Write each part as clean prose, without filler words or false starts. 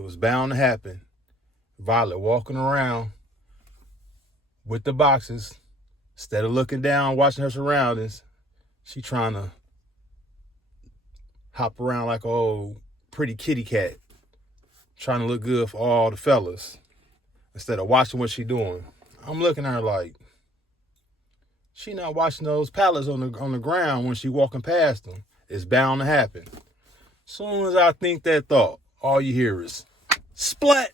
It was bound to happen. Violet walking around with the boxes, instead of looking down, watching her surroundings, she trying to hop around like an old pretty kitty cat, trying to look good for all the fellas, instead of watching what she doing. I'm looking at her like, she not watching those pallets on the ground when she walking past them. It's bound to happen. Soon as I think that thought, all you hear is splat.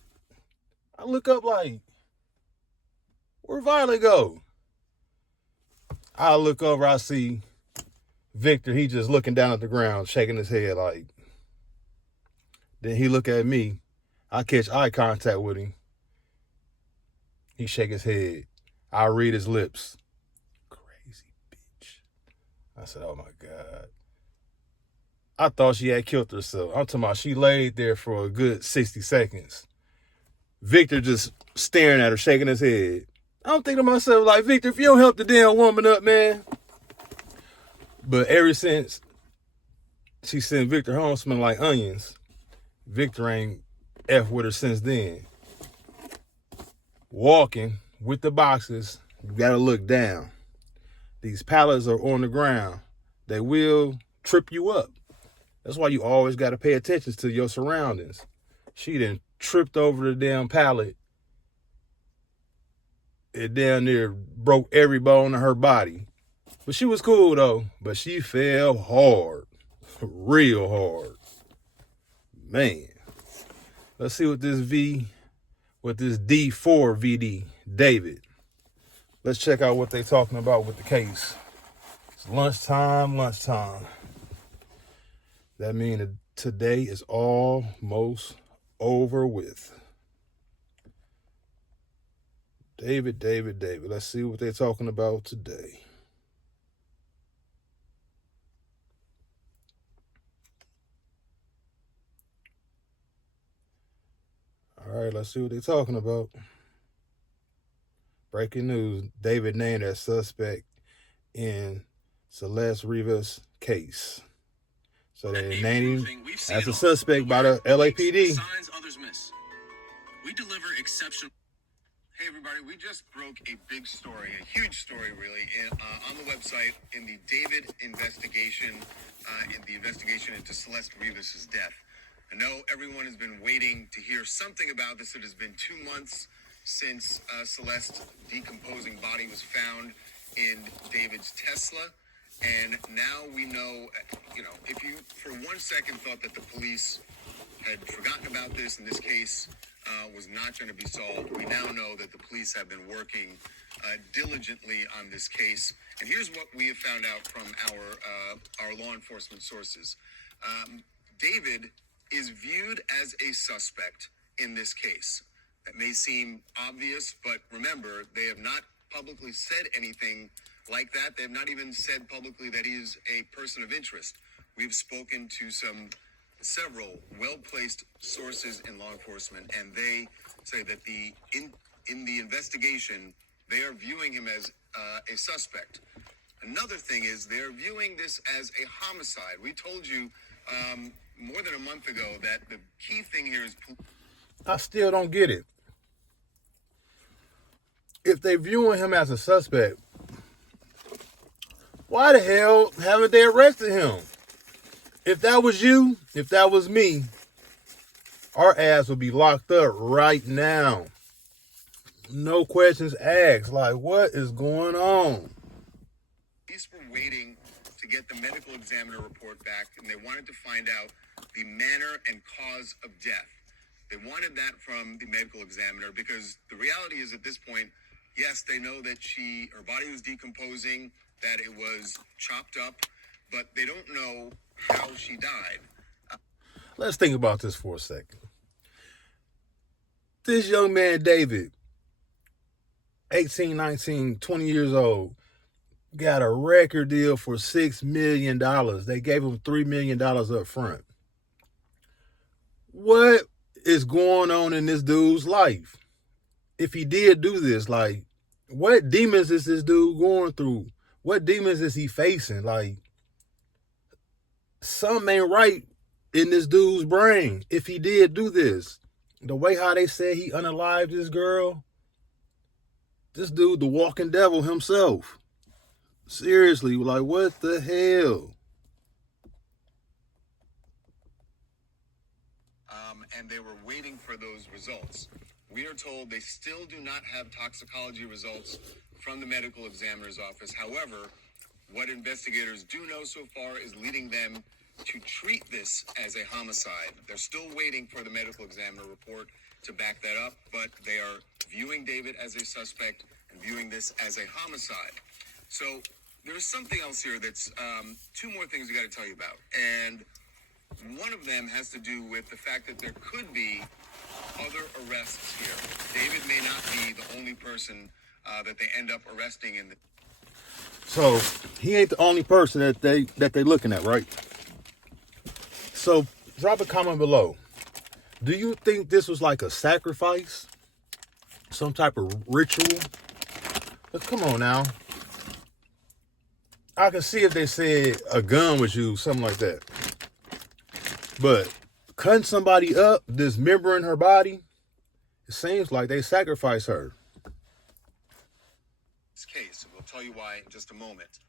I look up like, where Violet go? I look over, I see Victor. He just looking down at the ground, shaking his head like. Then he look at me. I catch eye contact with him. He shake his head. I read his lips. Crazy bitch. I said, oh my God. I thought she had killed herself. I'm talking about she laid there for a good 60 seconds. Victor just staring at her, shaking his head. I'm thinking to myself, like, Victor, if you don't help the damn woman up, man. But ever since she sent Victor home smelling like onions, Victor ain't F with her since then. Walking with the boxes, you gotta look down. These pallets are on the ground. They will trip you up. That's why you always gotta pay attention to your surroundings. She done tripped over the damn pallet. It down there broke every bone in her body. But she was cool though. But she fell hard. Real hard. Man. Let's see what this D4 VD, David. Let's check out what they talking about with the case. It's lunchtime. That means that today is almost over with. David. Let's see what they're talking about today. All right, let's see what they're talking about. Breaking news. David named as suspect in Celeste Rivas case. So they named him as a suspect by the LAPD. Signs others miss. We deliver exceptional. Hey everybody, we just broke a big story, a huge story really, on the website in the David investigation, into Celeste Rivas' death. I know everyone has been waiting to hear something about this. It has been 2 months since Celeste's decomposing body was found in David's Tesla. And now we know, if you for 1 second thought that the police had forgotten about this and this case was not going to be solved, we now know that the police have been working diligently on this case. And here's what we have found out from our law enforcement sources. David is viewed as a suspect in this case. That may seem obvious, but remember, they have not publicly said anything like that. They have not even said publicly that he is a person of interest. We've spoken to several well-placed sources in law enforcement, and they say that in the investigation, they are viewing him as a suspect. Another thing is they're viewing this as a homicide. We told you more than a month ago that the key thing here is... I still don't get it. If they're viewing him as a suspect, why the hell haven't they arrested him? If that was you, if that was me, our ass would be locked up right now. No questions asked. Like, what is going on? Police were waiting to get the medical examiner report back, and they wanted to find out the manner and cause of death. They wanted that from the medical examiner because the reality is at this point, yes, they know that her body was decomposing, that it was chopped up, but they don't know how she died. Let's think about this for a second. This young man, David, 18, 19, 20 years old, got a record deal for $6 million. They gave him $3 million up front. What is going on in this dude's life? If he did do this, like, what demons is this dude going through? What demons is he facing? Like, something ain't right in this dude's brain if he did do this. The way how they said he unalived this girl, this dude, the walking devil himself. Seriously, like, what the hell? And they were waiting for those results. We are told they still do not have toxicology results from the medical examiner's office. However, what investigators do know so far is leading them to treat this as a homicide. They're still waiting for the medical examiner report to back that up, but they are viewing David as a suspect and viewing this as a homicide. So there's something else here that's two more things we got to tell you about. And one of them has to do with the fact that there could be other arrests here. David may not be the only person that they end up arresting in the. So he ain't the only person that they looking at, right? So drop a comment below. Do you think this was like a sacrifice? Some type of ritual? But come on now. I can see if they said a gun was used, something like that. But cutting somebody up, dismembering her body, it seems like they sacrificed her. This case, we'll tell you why in just a moment.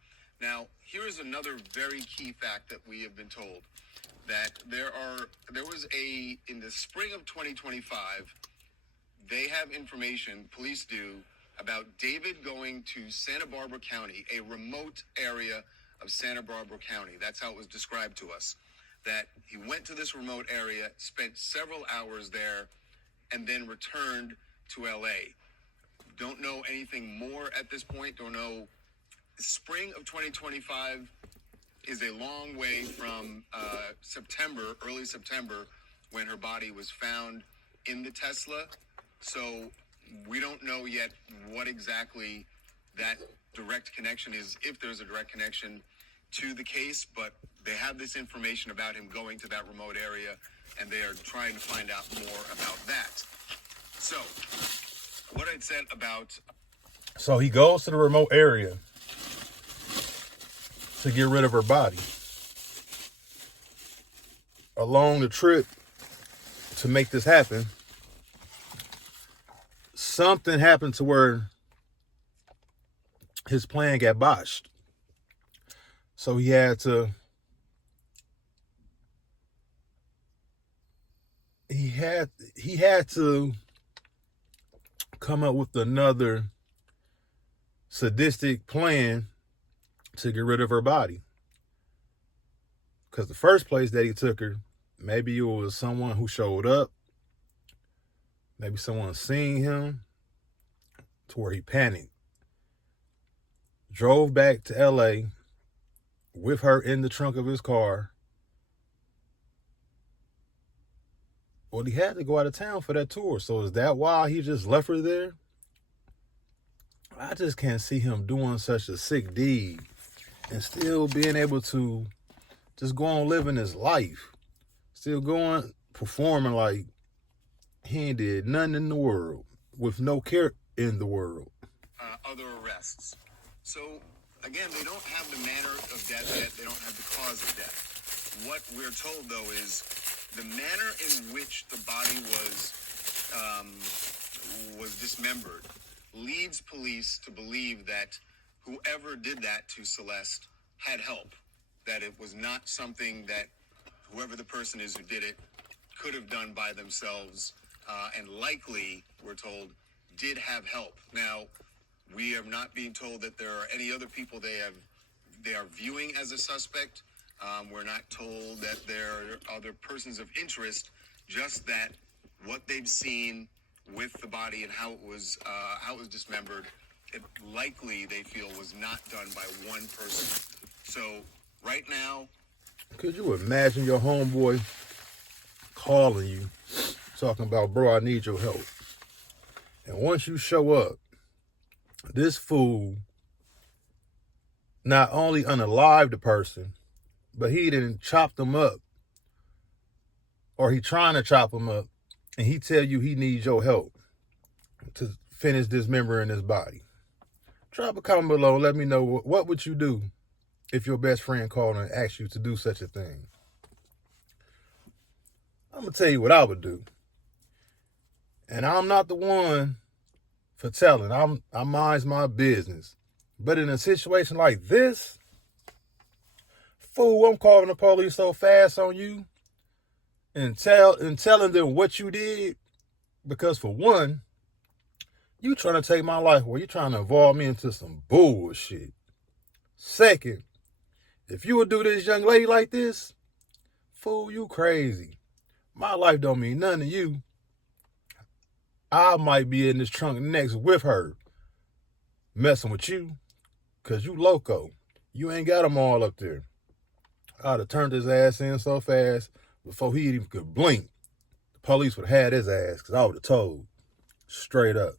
Now, here is another very key fact that we have been told, that there was in the spring of 2025, they have information, police do, about David going to Santa Barbara County, a remote area of Santa Barbara County. That's how it was described to us. That he went to this remote area, spent several hours there, and then returned to LA. Don't know anything more at this point. Don't know. Spring of 2025 is a long way from September, early September, when her body was found in the Tesla. So we don't know yet what exactly that direct connection is, if there's a direct connection to the case, but they have this information about him going to that remote area, and they are trying to find out more about that. So, what I'd said about... So he goes to the remote area to get rid of her body. Along the trip to make this happen, something happened to where his plan got botched. So he had to come up with another sadistic plan to get rid of her body. Because the first place that he took her, maybe it was someone who showed up. Maybe someone seen him to where he panicked. Drove back to LA with her in the trunk of his car. Well, he had to go out of town for that tour. So is that why he just left her there? I just can't see him doing such a sick deed and still being able to just go on living his life. Still going, performing like he ain't did nothing in the world with no care in the world. Other arrests. So, again, they don't have the manner of death yet. They don't have the cause of death. What we're told, though, is the manner in which the body was dismembered leads police to believe that whoever did that to Celeste had help. That it was not something that whoever the person is who did it could have done by themselves, and likely, we're told, did have help. Now, we are not being told that there are any other people they are viewing as a suspect. We're not told that there are other persons of interest, just that what they've seen with the body and how it was dismembered, it likely, they feel, was not done by one person. So right now... Could you imagine your homeboy calling you, talking about, bro, I need your help. And once you show up, this fool not only unalived the person, but he didn't chop them up, or he trying to chop them up, and he tell you he needs your help to finish dismembering his body. Drop a comment below and let me know what would you do if your best friend called and asked you to do such a thing. I'm going to tell you what I would do. And I'm not the one for telling. I mind my business. But in a situation like this, fool, I'm calling the police so fast on you and telling them what you did. Because for one, you trying to take my life away. You trying to involve me into some bullshit. Second, if you would do this young lady like this, fool, you crazy. My life don't mean nothing to you. I might be in this trunk next with her, messing with you, because you loco. You ain't got them all up there. I'd have turned his ass in so fast before he even could blink. The police would have had his ass, because I would have told. Straight up.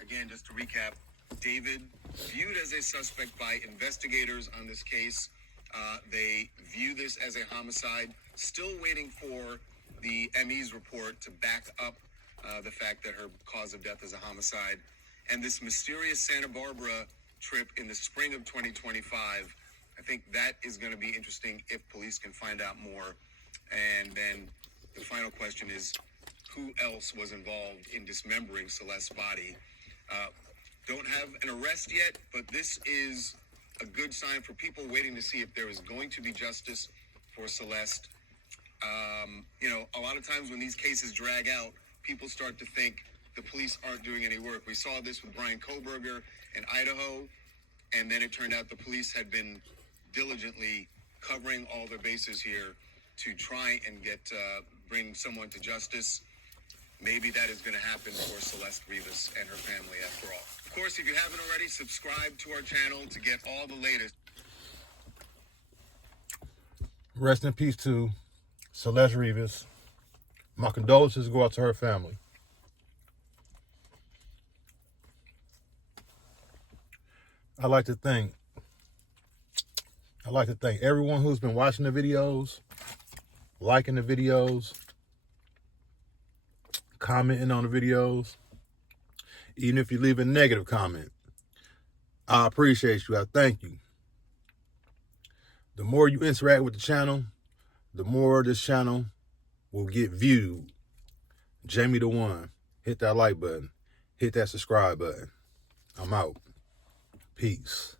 Again, just to recap, David, viewed as a suspect by investigators on this case. They view this as a homicide, still waiting for the ME's report to back up the fact that her cause of death is a homicide. And this mysterious Santa Barbara trip in the spring of 2025, I think that is going to be interesting if police can find out more. And then the final question is, who else was involved in dismembering Celeste's body? Don't have an arrest yet, but this is a good sign for people waiting to see if there is going to be justice for Celeste. A lot of times when these cases drag out, people start to think the police aren't doing any work. We saw this with Brian Koberger in Idaho, and then it turned out the police had been diligently covering all their bases here to try and bring someone to justice. Maybe that is going to happen for Celeste Rivas and her family after all. Of course, if you haven't already, subscribe to our channel to get all the latest. Rest in peace to Celeste Rivas. My condolences go out to her family. I'd like to thank everyone who's been watching the videos, liking the videos, commenting on the videos. Even if you leave a negative comment, I appreciate you. I thank you. The more you interact with the channel, the more this channel will get viewed. Jamie the One. Hit that like button. Hit that subscribe button. I'm out. Peace.